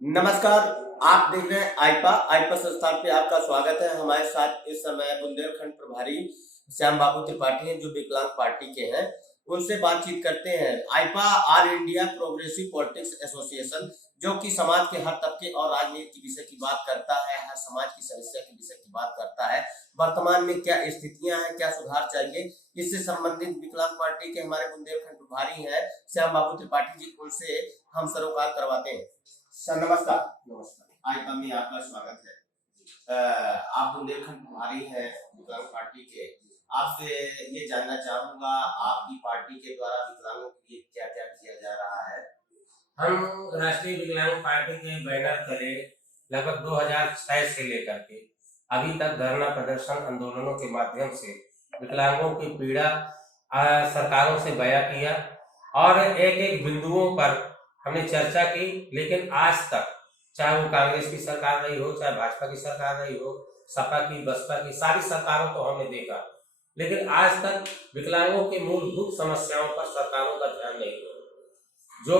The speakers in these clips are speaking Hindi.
नमस्कार। आप देख रहे हैं आईपा संस्थान पे आपका स्वागत है। हमारे साथ इस समय बुंदेलखंड प्रभारी श्याम बाबू त्रिपाठी हैं, जो विकलांग पार्टी के हैं। उनसे बातचीत करते हैं। AIPA all India progressive politics association, जो कि समाज के हर तबके और राजनीति के विषय की बात करता है, हर समाज की समस्या के विषय की बात करता है। वर्तमान में क्या स्थितियां हैं, क्या सुधार चाहिए, इससे संबंधित विकलांग पार्टी के हमारे बुंदेलखंड प्रभारी हैं श्याम बाबू त्रिपाठी जी, उनसे हम सरोकार करवाते हैं। सर नमस्कार। नमस्कार। आईपा में आपका स्वागत है। आप बुंदेलखंड प्रभारी हैं विकलांग पार्टी के। आपसे ये जानना चाहूंगा, आपकी पार्टी के द्वारा विकलांगों के लिए क्या क्या किया जा रहा है? हम राष्ट्रीय विकलांग पार्टी के बैनर तले लगभग 2006 से लेकर के अभी तक धरना प्रदर्शन आंदोलनों के माध्यम से विकलांगों की पीड़ा सरकारों से बयां किया और एक एक बिंदुओं पर हमने चर्चा की। लेकिन आज तक चाहे वो कांग्रेस की सरकार रही हो, चाहे भाजपा की सरकार रही हो, सपा की, बसपा की, सारी सरकारों को हमने देखा, लेकिन आज तक विकलांगों के मूलभूत समस्याओं पर सरकारों का ध्यान नहीं हो, जो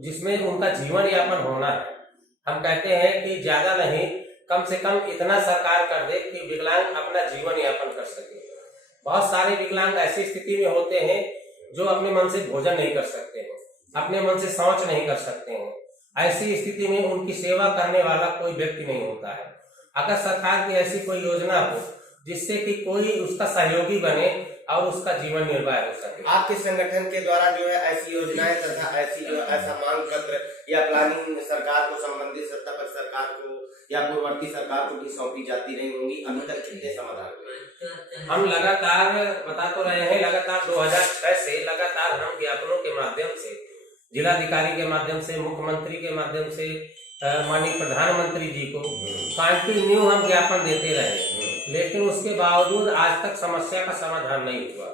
जिसमें उनका जीवन यापन होना है। हम कहते हैं कि ज्यादा नहीं, कम से कम इतना सरकार कर दे कि विकलांग अपना जीवन यापन कर सके। बहुत सारे विकलांग ऐसी स्थिति में होते हैं जो अपने मन से भोजन नहीं कर सकते हैं, अपने मन से शौच नहीं कर सकते हैं। ऐसी स्थिति में उनकी सेवा करने वाला कोई व्यक्ति नहीं होता है। अगर सरकार की ऐसी कोई योजना हो जिससे कि कोई उसका सहयोगी बने और उसका जीवन निर्वाह हो सके। आपके संगठन के द्वारा जो है ऐसी योजनाएं तथा ऐसा मांग पत्र या प्लानिंग सरकार को, संबंधित सत्ता पक्ष सरकार को या पूर्ववर्ती सरकार को भी सौंपी जाती रही होंगी। अभी तक कितने समाधान हुए? हम लगातार बता तो रहे हैं, लगातार 2006 से लगातार हम ज्ञापनों के माध्यम से, जिलाधिकारी के माध्यम से, मुख्यमंत्री के माध्यम से, माननीय प्रधानमंत्री जी को कंटिन्यू हम ज्ञापन देते रहे, लेकिन उसके बावजूद आज तक समस्या का समाधान नहीं हुआ।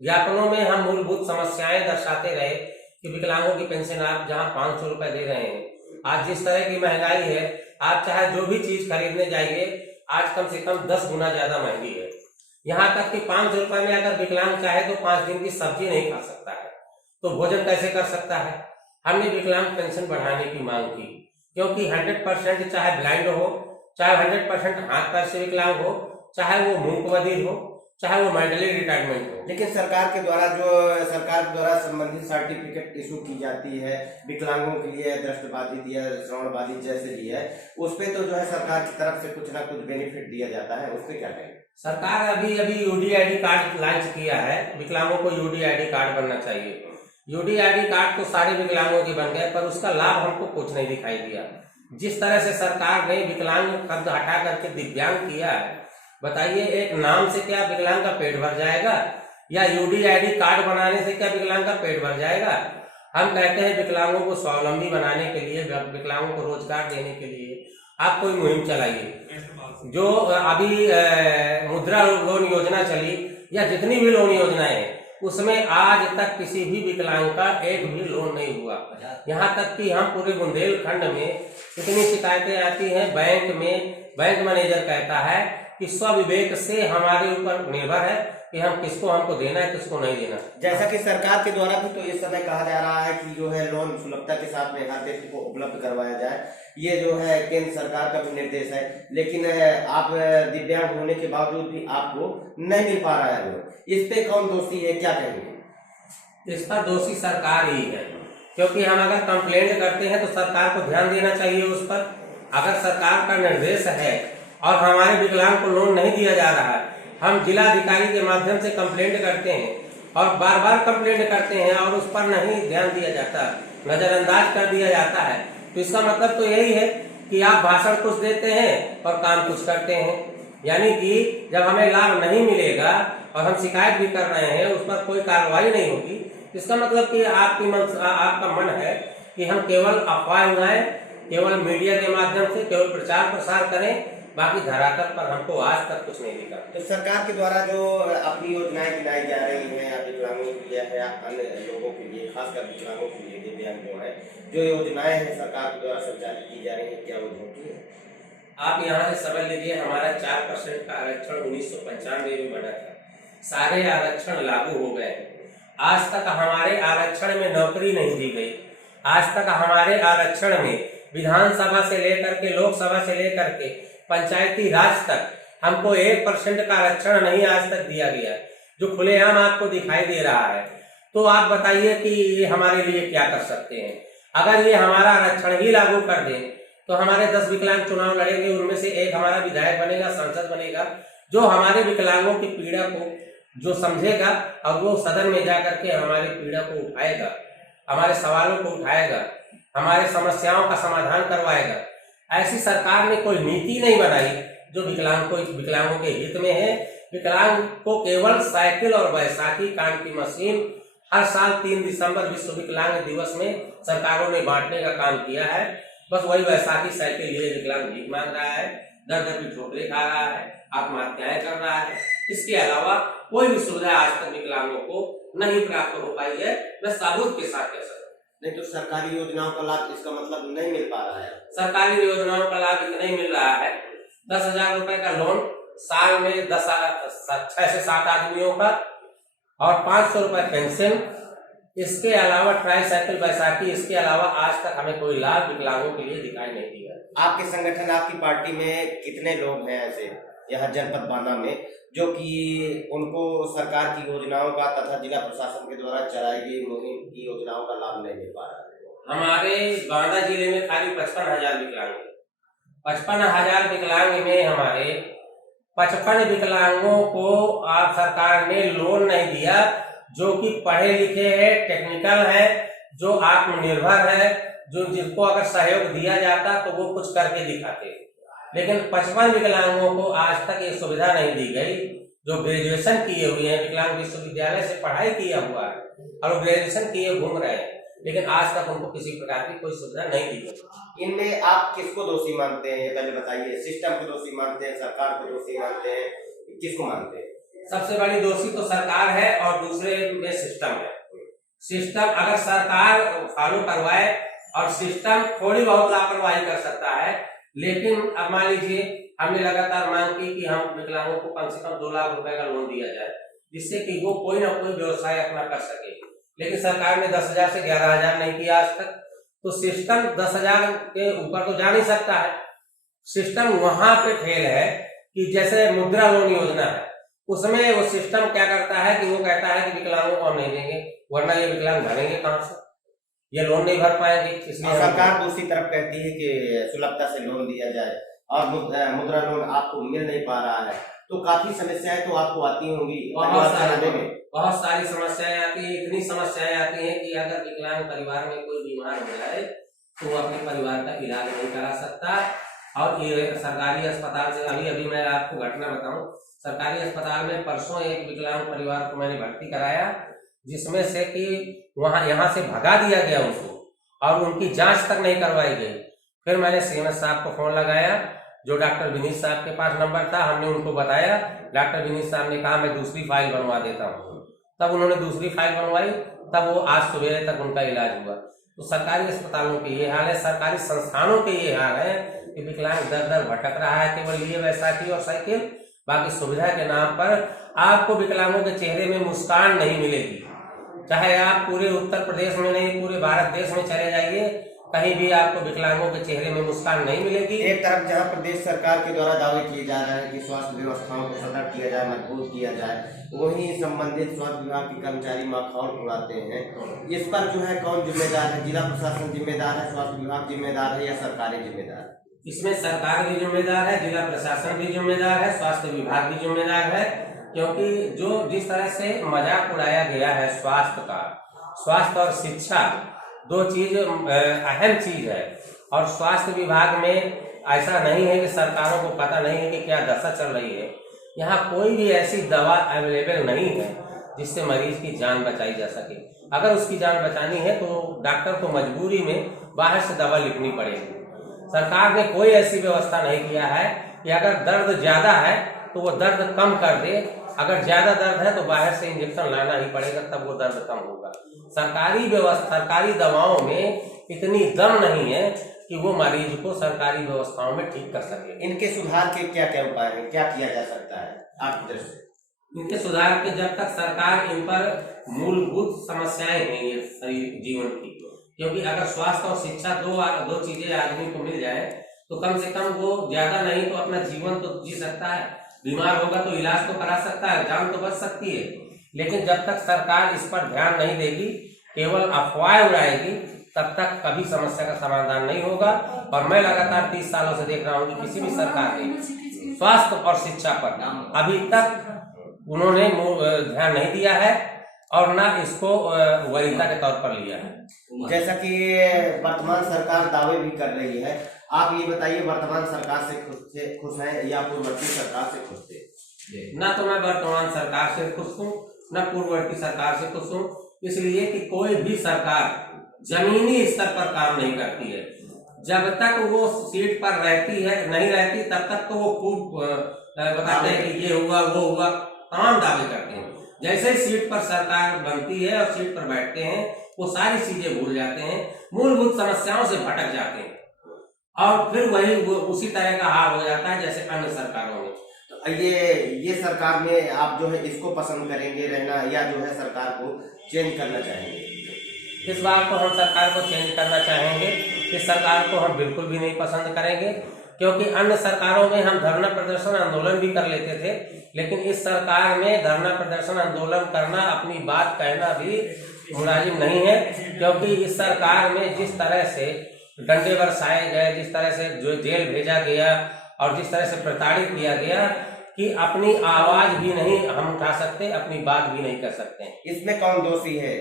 ज्ञापनों में हम मूलभूत समस्याएं दर्शाते रहे कि विकलांगों की पेंशन आप जहां 500 रुपए दे रहे हैं, आज जिस तरह की महंगाई है, आप चाहे जो भी चीज खरीदने जाइए, आज कम से कम 10 गुना ज्यादा महंगी है। यहाँ तक कि 500 रुपए में अगर विकलांग चाहे तो 5 दिन की सब्जी नहीं खा सकता है, तो भोजन कैसे कर सकता है। हमने विकलांग पेंशन बढ़ाने की मांग की, क्योंकि 100% चाहे ब्लाइंड हो, चाहे 100% हाथ पैर से विकलांग हो, चाहे वो मूक बधिर हो, चाहे वो मेंटली रिटायरमेंट हो। लेकिन सरकार के द्वारा संबंधित सर्टिफिकेट इशू की जाती है विकलांगों के लिए, दृष्टिबाधित या श्रवणबाधित जैसे भी है, उस पे तो जो है सरकार की तरफ से कुछ ना कुछ बेनिफिट दिया जाता है, उस पे क्या कहेंगे? सरकार अभी यूडीआईडी कार्ड लॉन्च किया है। विकलांगों को यूडीआईडी कार्ड बनना चाहिए। यूडीआईडी कार्ड तो सारे विकलांगों के बन गए, पर उसका लाभ हमको कुछ नहीं दिखाई दिया। जिस तरह से सरकार ने विकलांग शब्द हटा करके दिव्यांग किया है, बताइए एक नाम से क्या विकलांग का पेट भर जाएगा, या यूडीआईडी कार्ड बनाने से क्या विकलांग का पेट भर जाएगा। हम कहते हैं विकलांगों को स्वावलंबी बनाने के लिए, विकलांगों को रोजगार देने के लिए आप कोई मुहिम चलाइए। जो अभी मुद्रा लोन योजना चली या जितनी भी लोन योजनाएं हैं, उसमें आज तक किसी भी विकलांग का एक भी लोन नहीं हुआ। यहाँ तक कि हम पूरे बुंदेलखंड में इतनी शिकायतें आती हैं, बैंक मैनेजर कहता है कि स्वविवेक से हमारे ऊपर निर्भर है कि हम किसको हमको देना है, किसको नहीं देना। जैसा कि सरकार के द्वारा भी तो इस समय कहा जा रहा है कि जो है लोन सुलभता के साथ में हर व्यक्ति को उपलब्ध करवाया जाए, ये जो है केंद्र सरकार का भी निर्देश है, लेकिन आप दिव्यांग होने के बावजूद भी आपको नहीं मिल पा रहा है लोन। इस पे कौन दोषी है, क्या कहेंगे? इस पर दोषी सरकार ही है, क्योंकि हम अगर कंप्लेंट करते हैं तो सरकार को ध्यान देना चाहिए उस पर। अगर सरकार का निर्देश है और हमारे विकलांग को लोन नहीं दिया जा रहा है, हम जिलाधिकारी के माध्यम से कंप्लेंट करते हैं और बार बार कंप्लेंट करते हैं और उस पर नहीं ध्यान दिया जाता, नजरअंदाज कर दिया जाता है, तो इसका मतलब तो यही है कि आप भाषण कुछ देते हैं और काम कुछ करते हैं। यानी कि जब हमें लाभ नहीं मिलेगा और हम शिकायत भी कर रहे हैं, उस पर कोई कार्रवाई नहीं होगी, इसका मतलब कि आपका मन है कि हम केवल अफवाह उड़ाएं, केवल मीडिया के माध्यम से केवल प्रचार प्रसार करें, बाकी धरातल पर हमको आज तक कुछ नहीं दिखा। तो सरकार के द्वारा जो अपनी योजनाएं गिनाई जा रही हैं, या विकलांगों के लिए है या अन्य लोगों के लिए, खासकर विकलांगों के लिए, दिव्यांग जो है, जो योजनाएं हैं सरकार के द्वारा संचालित की जा रही है, क्या वो होती है? आप यहाँ से समझ लीजिए, हमारा 4% का आरक्षण 1995 में बना था, सारे आरक्षण लागू हो गए। आज तक हमारे आरक्षण में नौकरी नहीं दी गई, आज तक हमारे आरक्षण में विधानसभा से लेकर के लोकसभा से लेकर के पंचायती राज तक हमको 1% का आरक्षण नहीं आज तक दिया गया है, जो खुलेआम आपको दिखाई दे रहा है। तो आप बताइए कि ये हमारे लिए क्या कर सकते हैं। अगर ये हमारा आरक्षण ही लागू कर दें तो हमारे 10 विकलांग चुनाव लड़ेंगे, उनमें से एक हमारा विधायक बनेगा, सांसद बनेगा, जो हमारे विकलांगों की पीड़ा को जो समझेगा और वो सदन में जाकर के हमारी पीड़ा को उठाएगा, हमारे सवालों को उठाएगा, हमारे समस्याओं का समाधान करवाएगा। ऐसी सरकार ने कोई नीति नहीं बनाई जो विकलांगों के हित में है। विकलांग को केवल साइकिल और बैसाखी काम की मशीन हर साल 3 दिसंबर विश्व विकलांग दिवस में सरकारों ने बांटने का काम किया है। बस वही बैसाखी साइकिल लिए विकलांग भीख मांग रहा है, दर दर की ठोकरें खा रहा है, आत्महत्याएं कर रहा है। इसके अलावा कोई भी सुविधा आज तक विकलांगों को नहीं प्राप्त हो पाई है। मैं साबुत के साथ कह सकता हूँ। नहीं तो सरकारी योजनाओं का लाभ इसका मतलब नहीं मिल पा रहा है। सरकारी योजनाओं का लाभ इतना ही मिल रहा है, 10,000 रुपए का लोन साल में 6 से 7 आदमियों का और 500 रुपए पेंशन। इसके अलावा ट्राईसाइकिल बैसाखी, इसके अलावा आज तक हमें कोई लाभ विकलांगों के लिए दिखाई नहीं दिया। आपके संगठन, आपकी पार्टी में कितने लोग हैं ऐसे यहाँ जनपद बांदा में जो कि उनको सरकार की योजनाओं का तथा जिला प्रशासन के द्वारा चलाई गई मुहिम की योजनाओं का लाभ नहीं मिल पा रहा है? हमारे बांदा जिले में खाली 55,000 विकलांग, 55,000 विकलांग में हमारे 55 विकलांगों को आप सरकार ने लोन नहीं दिया, जो कि पढ़े लिखे हैं, टेक्निकल है, जो आत्मनिर्भर है, जो जिनको अगर सहयोग दिया जाता तो वो कुछ करके दिखाते। लेकिन 55 विकलांगों को आज तक ये सुविधा नहीं दी गई जो ग्रेजुएशन किए हुए हैं, विकलांग विश्वविद्यालय से पढ़ाई किया हुआ है और ग्रेजुएशन किए घूम रहे हैं, लेकिन आज तक उनको किसी प्रकार की कोई सुविधा नहीं दी गई। इनमें आप किसको दोषी मानते हैं, पहले बताइए। सिस्टम को दोषी मानते हैं, सरकार को दोषी मानते हैं, किसको मानते हैं? सबसे बड़ी दोषी तो सरकार है और दूसरे में सिस्टम है। सिस्टम अगर सरकार फॉलो करवाए और सिस्टम थोड़ी बहुत लापरवाही कर सकता है, लेकिन अब मान लीजिए हमने लगातार मांग की कि हम विकलांगों को कम से कम 2 लाख रुपए का लोन दिया जाए, जिससे कि वो कोई ना कोई व्यवसाय अपना कर सके, लेकिन सरकार ने 10,000 से 11,000 नहीं किया आज तक। तो सिस्टम 10,000 के ऊपर तो जा नहीं सकता है। सिस्टम वहां पे फेल है कि जैसे मुद्रा लोन योजना है, उसमें वो सिस्टम क्या करता है कि वो कहता है कि विकलांगों को हम नहीं देंगे, वरना ये विकलांग भरेंगे कहाँ से, ये लोन नहीं भर पाएंगे। इसलिए सरकार दूसरी तरफ कहती है कि सुलभता से लोन दिया जाए और मुद्रा लोन आपको मिल नहीं पा रहा है, तो काफी समस्याएं तो आपको आती होंगी। बहुत सारी समस्याएं आती है। इतनी समस्याएं आती हैं कि अगर विकलांग परिवार में कोई बीमार हो जाए तो वो अपने परिवार का इलाज नहीं करा सकता। और ये सरकारी अस्पताल से अभी मैं आपको घटना बताऊं, सरकारी अस्पताल में परसों एक विकलांग परिवार को मैंने भर्ती कराया, जिसमें से कि यहाँ से भगा दिया गया उसको और उनकी जांच तक नहीं करवाई गई। फिर मैंने सीएमएस साहब को फोन लगाया, जो डॉक्टर विनीत साहब के पास नंबर था, हमने उनको बताया। डॉक्टर विनीत साहब ने कहा मैं दूसरी फाइल बनवा देता हूँ। तब उन्होंने दूसरी फाइल बनवाई, तब वो आज सवेरे तक उनका इलाज हुआ। तो सरकारी अस्पतालों के ये हाल है, सरकारी संस्थानों के ये हाल है कि विकलांग दर दर भटक रहा है, केवल लिए बैसाखी और साइकिल, बाकी सुविधा के नाम पर आपको विकलांगों के चेहरे में मुस्कान नहीं मिलेगी। चाहे आप पूरे उत्तर प्रदेश में नहीं, पूरे भारत देश में चले जाइए, कहीं भी आपको विकलांगों के चेहरे में मुस्कान नहीं मिलेगी। एक तरफ जहां प्रदेश सरकार के द्वारा दावे किए जा रहे हैं कि स्वास्थ्य व्यवस्थाओं को सतर्क किया जाए, मजबूत किया जाए, वहीं संबंधित स्वास्थ्य विभाग के कर्मचारी माखौल उड़ाते हैं। इस पर जो है कौन जिम्मेदार है? जिला प्रशासन जिम्मेदार है, स्वास्थ्य विभाग जिम्मेदार है या सरकारी जिम्मेदार है? इसमें सरकार भी जिम्मेदार है, जिला प्रशासन भी जिम्मेदार है, स्वास्थ्य विभाग भी जिम्मेदार है, क्योंकि जो जिस तरह से मजाक उड़ाया गया है स्वास्थ्य का, स्वास्थ्य और शिक्षा 2 चीज अहम चीज है। और स्वास्थ्य विभाग में ऐसा नहीं है कि सरकारों को पता नहीं है कि क्या दशा चल रही है। यहाँ कोई भी ऐसी दवा अवेलेबल नहीं है जिससे मरीज की जान बचाई जा सके। अगर उसकी जान बचानी है तो डॉक्टर को मजबूरी में बाहर से दवा लिखनी पड़ेगी। सरकार ने कोई ऐसी व्यवस्था नहीं किया है कि अगर दर्द ज्यादा है तो वो दर्द कम कर दे, अगर ज्यादा दर्द है तो बाहर से इंजेक्शन लाना ही पड़ेगा, तब वो दर्द कम होगा। सरकारी दवाओं में इतनी दम नहीं है कि वो मरीज को सरकारी व्यवस्थाओं में ठीक कर सके। इनके सुधार के क्या क्या उपाय हैं, क्या किया जा सकता है आपकी दृष्टि से? इनके सुधार के जब तक सरकार इन पर मूलभूत समस्याएं हैं ये शरीर जीवन की, क्योंकि अगर स्वास्थ्य और शिक्षा दो चीजें आदमी को मिल जाए तो कम से कम वो ज्यादा नहीं तो अपना जीवन तो जी सकता है। बीमार होगा तो इलाज तो करा सकता है, जान तो बच सकती है। लेकिन जब तक सरकार इस पर ध्यान नहीं देगी, केवल अफवाह उड़ाएगी, तब तक कभी समस्या का समाधान नहीं होगा। और मैं लगातार 30 सालों से देख रहा हूँ कि किसी भी सरकार ने स्वास्थ्य और शिक्षा पर अभी तक उन्होंने ध्यान नहीं दिया है और ना इसको वरीयता के तौर पर लिया है। जैसा कि वर्तमान सरकार दावे भी कर रही है, आप ये बताइए वर्तमान सरकार से खुश हैं या पूर्ववर्ती सरकार से खुश थे? ना तो मैं वर्तमान सरकार से खुश हूँ, न पूर्ववर्ती सरकार से खुश हूँ, इसलिए कि कोई भी सरकार जमीनी स्तर पर काम नहीं करती है। जब तक वो सीट पर रहती है नहीं रहती तब तक तो वो खूब बताते हैं कि ये हुआ वो हुआ, तमाम दावे करते हैं। जैसे सीट पर सरकार बनती है और सीट पर बैठते हैं वो सारी चीजें भूल जाते हैं, मूलभूत समस्याओं से भटक जाते हैं और फिर वही उसी तरह का हाल हो जाता है जैसे अन्य सरकारों में। तो ये सरकार में आप जो है इसको पसंद करेंगे रहना या जो है सरकार को चेंज करना चाहेंगे? इस बार तो हम सरकार को चेंज करना चाहेंगे। इस सरकार को हम बिल्कुल भी नहीं पसंद करेंगे, क्योंकि अन्य सरकारों में हम धरना प्रदर्शन आंदोलन भी कर लेते थे, लेकिन इस सरकार में धरना प्रदर्शन आंदोलन करना, अपनी बात कहना भी मुलाजिम नहीं है। क्योंकि इस सरकार में जिस तरह से डंडे बरसाए गए, जिस तरह से जो जेल भेजा गया और जिस तरह से प्रताड़ित किया गया कि अपनी आवाज भी नहीं हम उठा सकते, अपनी बात भी नहीं कर सकते। इसमें कौन दोषी है?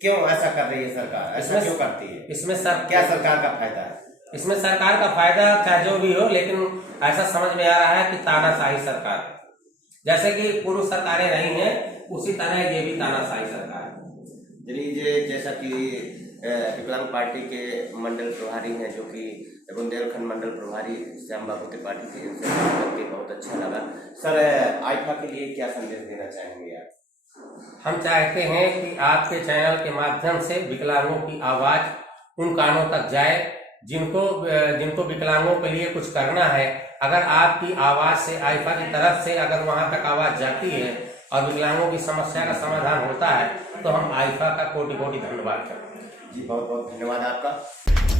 क्यों ऐसा कर रही है सरकार? ऐसा क्यों करती है? इसमें क्या सरकार का फायदा है? इसमें सरकार का फायदा चाहे जो भी हो, लेकिन ऐसा समझ में आ रहा है कि तानाशाही सरकार, जैसे कि पूर्व सरकारें रही हैं उसी तरह ये भी तानाशाही सरकार है। चलिए, जैसा कि विकलांग पार्टी के मंडल प्रभारी हैं जो कि बुंदेलखंड मंडल प्रभारी श्याम बाबू त्रिपाठी थे, इनसे बात करके बहुत अच्छा लगा। सर, आइफा के लिए क्या संदेश देना चाहेंगे आप? हम चाहते हैं कि आपके चैनल के माध्यम से विकलांगों की आवाज उन कानों तक जाए जिनको विकलांगों के लिए कुछ करना है। अगर आपकी आवाज से आइफा की तरफ से अगर वहां तक आवाज जाती है और विकलांगों की समस्या का समाधान होता है तो हम आइफा का कोटि कोटि धन्यवाद करते हैं। जी, बहुत बहुत धन्यवाद आपका।